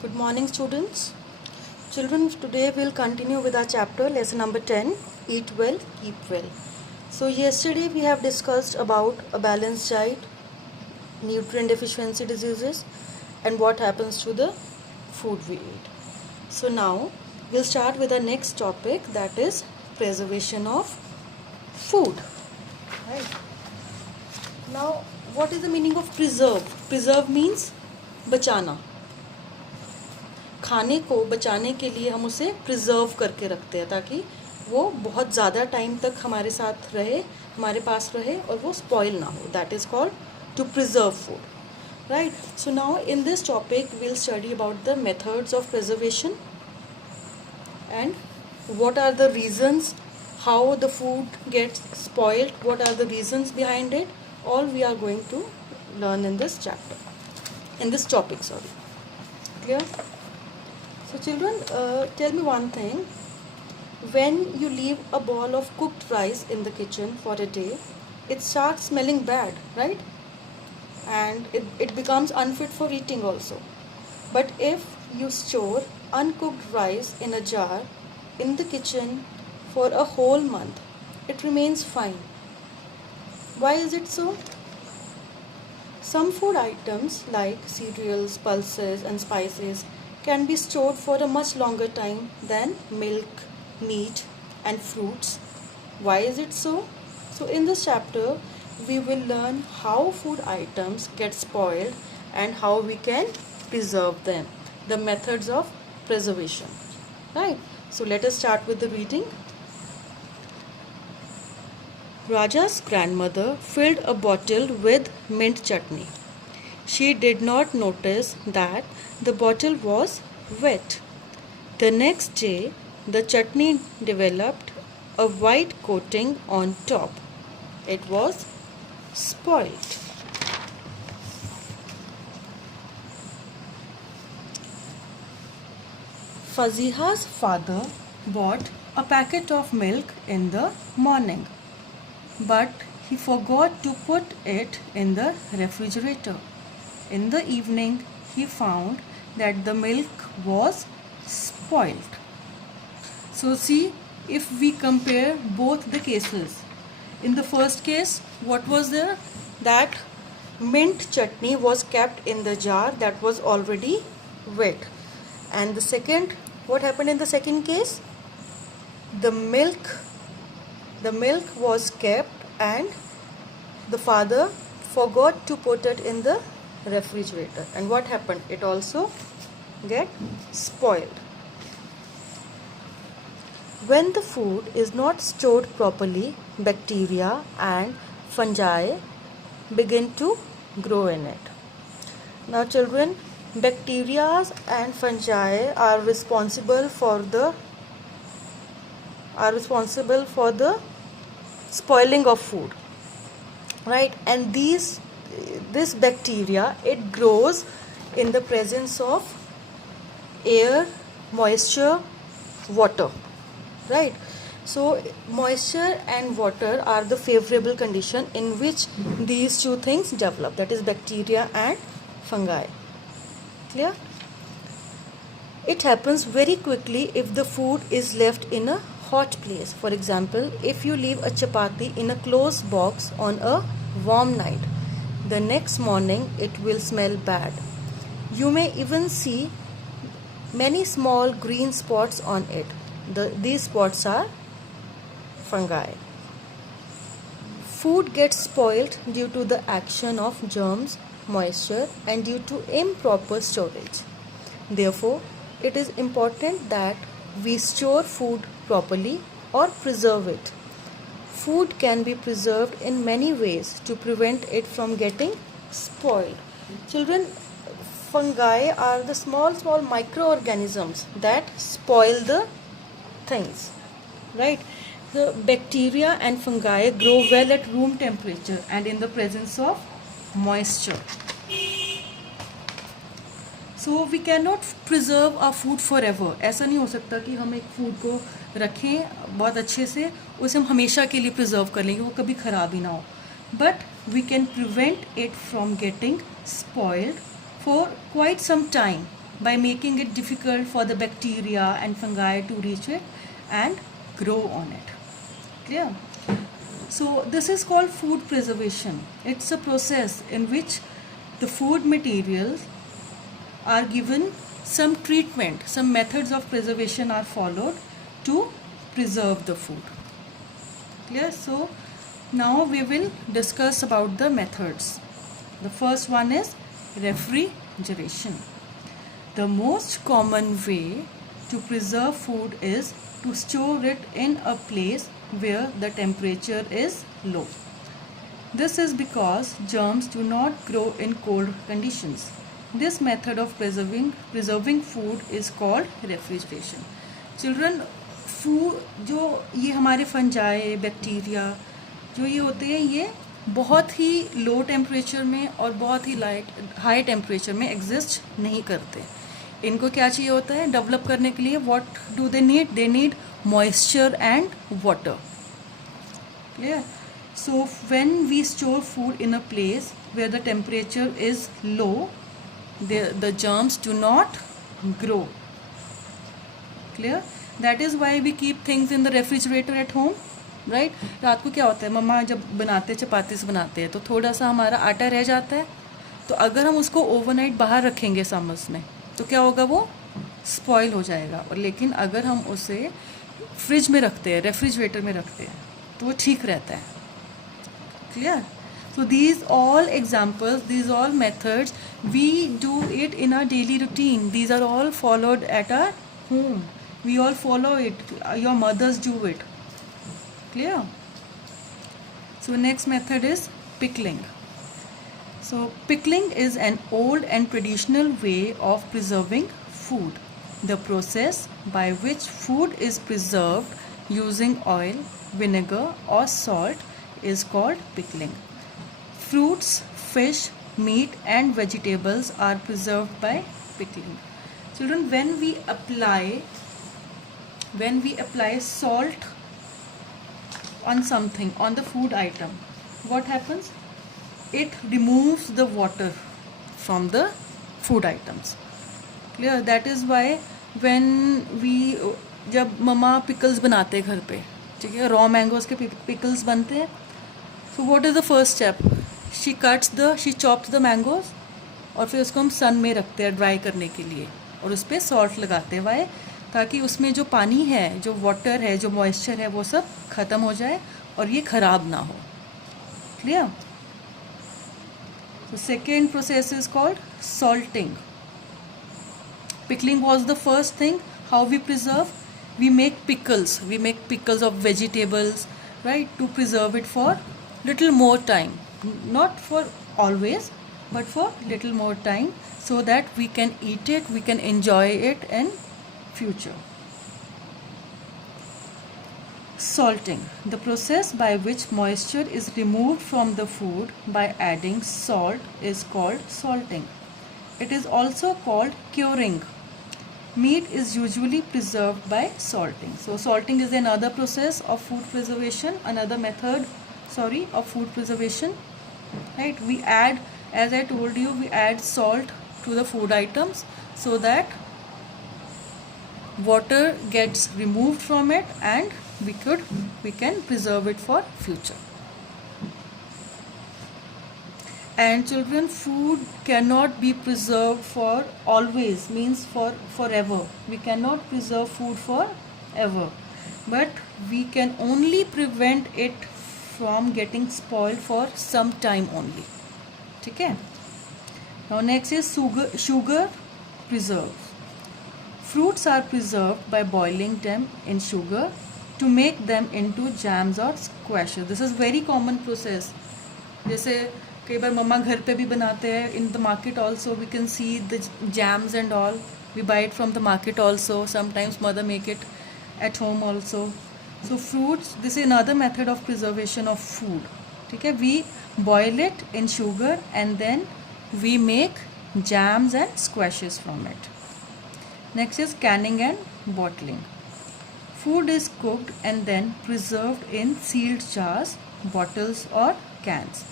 Good morning, students. Children, today we'll continue with our chapter, lesson number 10, Eat Well, Keep Well. So, yesterday we have discussed about a balanced diet, nutrient deficiency diseases, and what happens to the food we eat. So, now we'll start with our next topic, that is preservation of food. Right. Now, what is the meaning of preserve? Preserve means बचाना. खाने को बचाने के लिए हम उसे preserve करके रखते हैं ताकि वो बहुत ज़्यादा टाइम तक हमारे साथ रहे, हमारे पास रहे और वो स्पॉइल ना हो. That is called to preserve food. Right. So now in this topic we'll study about the methods of preservation and what are the reasons how the food gets spoiled, what are the reasons behind it, all we are going to learn in this chapter, in this topic, sorry. Clear? So children, tell me one thing. When you leave a bowl of cooked rice in the kitchen for a day, it starts smelling bad, right? And it becomes unfit for eating also. But if you store uncooked rice in a jar in the kitchen for a whole month, it remains fine. Why is it so? Some food items like cereals, pulses and spices can be stored for a much longer time than milk, meat and fruits. Why is it so? So in this chapter we will learn how food items get spoiled and how we can preserve them, the methods of preservation. Right? So let us start with the reading. Raja's grandmother filled a bottle with mint chutney. She did not notice that the bottle was wet. The next day, the chutney developed a white coating on top. It was spoiled. Faziha's father bought a packet of milk in the morning, but he forgot to put it in the refrigerator. In the evening, he found that the milk was spoiled. So see, if we compare both the cases, in the first case, what was there? That mint chutney was kept in the jar that was already wet. And the second, what happened in the second case? The milk was kept and the father forgot to put it in the refrigerator. And what happened? It also get spoiled. When the food is not stored properly, bacteria and fungi begin to grow in it. Now children, bacteria and fungi are responsible for the spoiling of food, right? And this bacteria, it grows in the presence of air, moisture, water, right? So moisture and water are the favorable condition in which these two things develop, that is bacteria and fungi. Clear? It happens very quickly if the food is left in a hot place. For example, if you leave a chapati in a closed box on a warm night, the next morning it will smell bad. You may even see many small green spots on it. These spots are fungi. Food gets spoiled due to the action of germs, moisture and due to improper storage. Therefore, it is important that we store food properly or preserve it. Food can be preserved in many ways to prevent it from getting spoiled. Children, fungi are the small microorganisms that spoil the things, right? The bacteria and fungi grow well at room temperature and in the presence of moisture. So we cannot preserve our food forever. ऐसा नहीं हो सकता कि हम एक food को रखें बहुत अच्छे से, उसे हम हमेशा के लिए प्रिजर्व कर लेंगे, वो कभी ख़राब ही ना हो. But we can prevent it from getting spoiled for quite some time by making it difficult for the bacteria and fungi to reach it and grow on it. Clear? So this is called food preservation. It's a process in which the food materials are given some treatment, some methods of preservation are followed to preserve the food. Clear? So now we will discuss about the methods. The first one is refrigeration. The most common way to preserve food is to store it in a place where the temperature is low. This is because germs do not grow in cold conditions. This method of preserving food is called refrigeration. Children, food जो ये हमारे fungi bacteria जो ये होते हैं, ये बहुत ही low temperature में और बहुत ही हाई टेम्परेचर में एग्जिस्ट नहीं करते. इनको क्या चाहिए होता है डेवलप करने के लिए? What do they need? They need moisture and water. Clear? So when we store food in a place where the temperature is low, the germs do not grow. Clear? That is why we keep things in the refrigerator at home, right? रात को क्या होता है, मम्मा जब बनाते चपातीस बनाते हैं तो थोड़ा सा हमारा आटा रह जाता है, तो अगर हम उसको ओवरनाइट बाहर रखेंगे समर्स में तो क्या होगा, वो स्पॉइल हो जाएगा. और लेकिन अगर हम उसे फ्रिज में रखते हैं, रेफ्रिजरेटर में रखते हैं, तो वो ठीक रहता है. Clear? So these all examples, these all methods, we do it in our daily routine. These are all followed at our home. We all follow it. Your mothers do it. Clear? So next method is pickling. So pickling is an old and traditional way of preserving food. The process by which food is preserved using oil, vinegar or salt is called pickling. Fruits, fish, meat and vegetables are preserved by pickling. Children, when we apply salt on something, on the food item, what happens? It removes the water from the food items. Clear? That is why when we जब मम्मा pickles बनाते हैं घर पे, ठीक है, raw mangoes के pickles बनते हैं, so what is the first step? she chops the mangoes और फिर उसको हम सन में रखते हैं ड्राई करने के लिए और उस पर सॉल्ट लगाते हैं. वाई? ताकि उसमें जो पानी है, जो वाटर है, जो मॉइस्चर है, वो सब ख़त्म हो जाए और ये ख़राब ना हो. Clear? So second process is called salting. Pickling was the first thing. How we preserve? We make pickles. We make pickles of vegetables, right? To preserve it for little more time. Not for always, but for little more time, so that we can eat it, we can enjoy it in future. Salting. The process by which moisture is removed from the food by adding salt is called salting. It is also called curing. Meat is usually preserved by salting. So salting is another process of food preservation, another method, of food preservation. Right? We add, as I told you, we add salt to the food items so that water gets removed from it and we can preserve it for future. And children, food cannot be preserved for always, means for forever. We cannot preserve food forever, but we can only prevent it from getting spoiled for some time only. Okay? Now next is sugar preserves. Fruits are preserved by boiling them in sugar to make them into jams or squashes. This is very common process. जैसे कई बार मम्मा घर पे भी बनाते हैं. In the market also we can see the jams and all. We buy it from the market also. Sometimes mother make it at home also. So fruits, this is another method of preservation of food. Okay, we boil it in sugar and then we make jams and squashes from it. Next is canning and bottling. Food is cooked and then preserved in sealed jars, bottles or cans.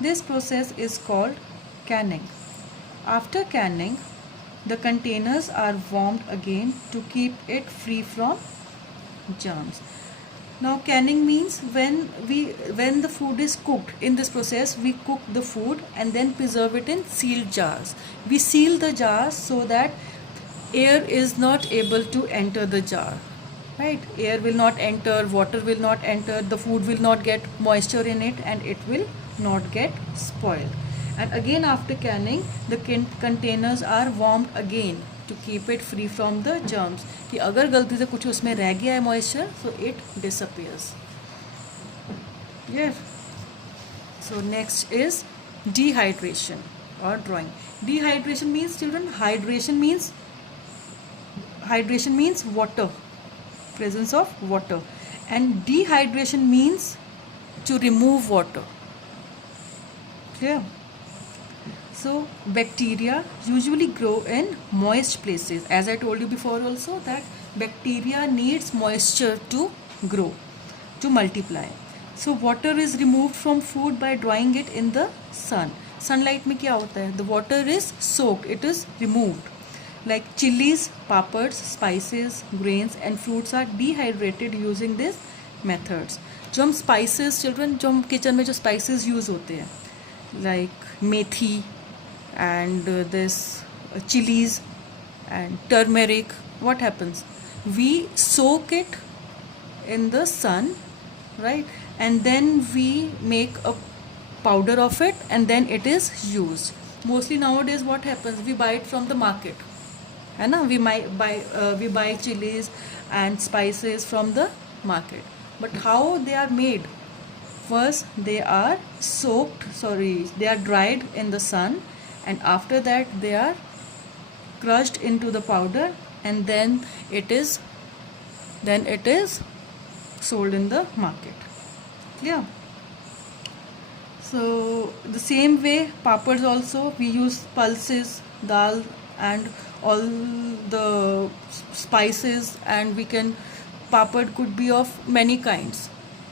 This process is called canning. After canning, The containers are warmed again to keep it free from germs. Now canning means when the food is cooked. In this process we cook the food and then preserve it in sealed jars. We seal the jars so that air is not able to enter the jar, right? Air will not enter, water will not enter, the food will not get moisture in it, and it will not get spoiled. And again after canning, the containers are warmed again to keep it free from the germs. कि अगर गलती से कुछ उसमें रह गया है moisture, so it disappears. Yeah. So next is dehydration or drawing. Dehydration means, children, hydration means water, presence of water, and dehydration means to remove water. Clear? So bacteria usually grow in moist places. As I told you before also, that bacteria needs moisture to grow, to multiply. So water is removed from food by drying it in the sun. Sunlight में क्या होता है? The water is soaked, it is removed. Like chilies, papads, spices, grains and fruits are dehydrated using these methods. जो हम spices, children, जो हम kitchen में जो spices use होते हैं, like methi and this chilies and turmeric, what happens? We soak it in the sun, right? And then we make a powder of it and then it is used. Mostly nowadays what happens? We buy it from the market, है ना? We buy chilies and spices from the market. But how they are made? First they are they are dried in the sun, and after that they are crushed into the powder, and then it is sold in the market. Clear? So the same way papads also, we use pulses, dal and all the spices, and papad could be of many kinds.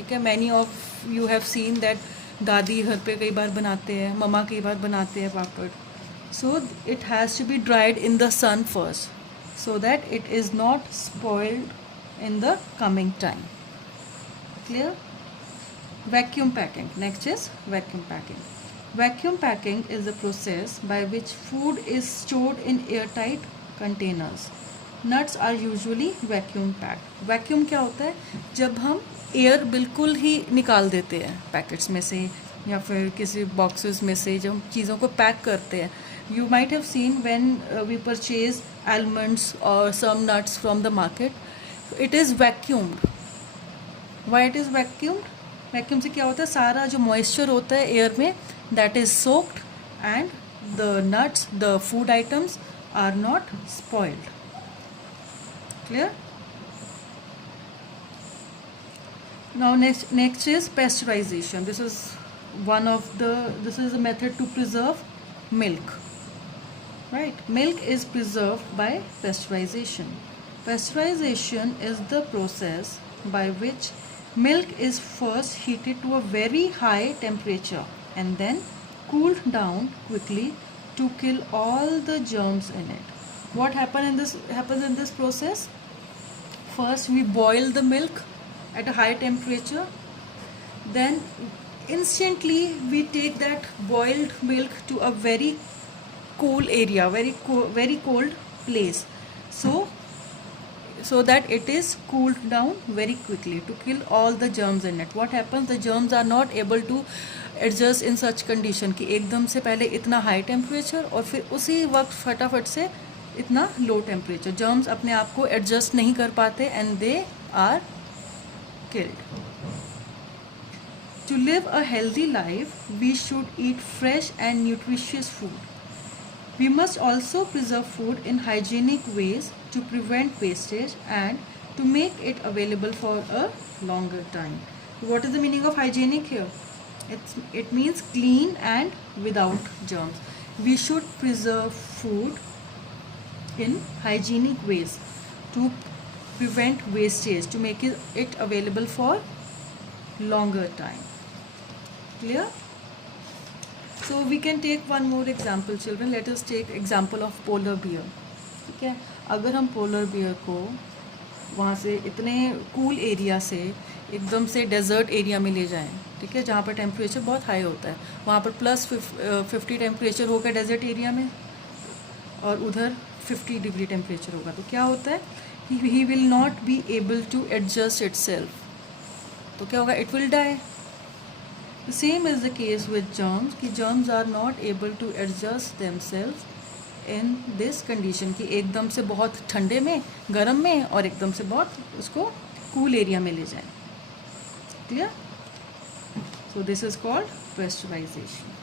Okay, many of you have seen that दादी घर पे कई बार बनाते हैं, मम्मा कई बार बनाते हैं पापड़. So it has to be dried in the sun first, so that it is not spoiled in the coming time. Clear? Vacuum packing. Next is vacuum packing. Vacuum packing is the process by which food is stored in airtight containers. Nuts are usually vacuum packed. Vacuum क्या होता है? जब हम air बिल्कुल ही निकाल देते हैं packets में से या फिर किसी बॉक्सेस में से, जब हम चीज़ों को पैक करते हैं. You might have seen when we purchase almonds or some nuts from the market, it is vacuumed. Why it is vacuumed? Vacuum से क्या होता है? सारा जो मॉइस्चर होता है एयर में, that is soaked and the nuts, the food items are not spoiled. Clear? Now next is pasteurization. This is a method to preserve milk. Right? Milk is preserved by pasteurization. Pasteurization is the process by which milk is first heated to a very high temperature and then cooled down quickly to kill all the germs in it. What happens in this process? First we boil the milk at a high temperature, then instantly we take that boiled milk to a very cool area, very cold place, so that it is cooled down very quickly to kill all the germs in it. What happens? The germs are not able to adjust in such condition कि एकदम से पहले इतना high temperature और फिर उसी वक्त फटाफट से इतना low temperature. Germs अपने आप को adjust नहीं कर पाते and they are killed. To live a healthy life, we should eat fresh and nutritious food. We must also preserve food in hygienic ways to prevent wastage and to make it available for a longer time. What is the meaning of hygienic here? It means clean and without germs. We should preserve food in hygienic ways to prevent wastage, to make it available for longer time. Clear? So we can take one more example, children. Let us take example of polar bear. ठीक है, अगर हम polar bear को वहाँ से इतने cool area से एकदम से डेजर्ट एरिया में ले जाएं, ठीक है, जहाँ पर टेम्परेचर बहुत हाई होता है, वहाँ पर +50 टेम्परेचर होगा डेजर्ट एरिया में, और उधर 50 डिग्री टेम्परेचर होगा, तो क्या होता है, he will not be able to adjust itself. तो क्या होगा, it will die. The same is the case with germs कि germs are not able to adjust themselves in this condition कि एकदम से बहुत ठंडे में, गर्म में, और एकदम से बहुत उसको कूल एरिया में ले जाएं. Clear? So this is called pasteurization.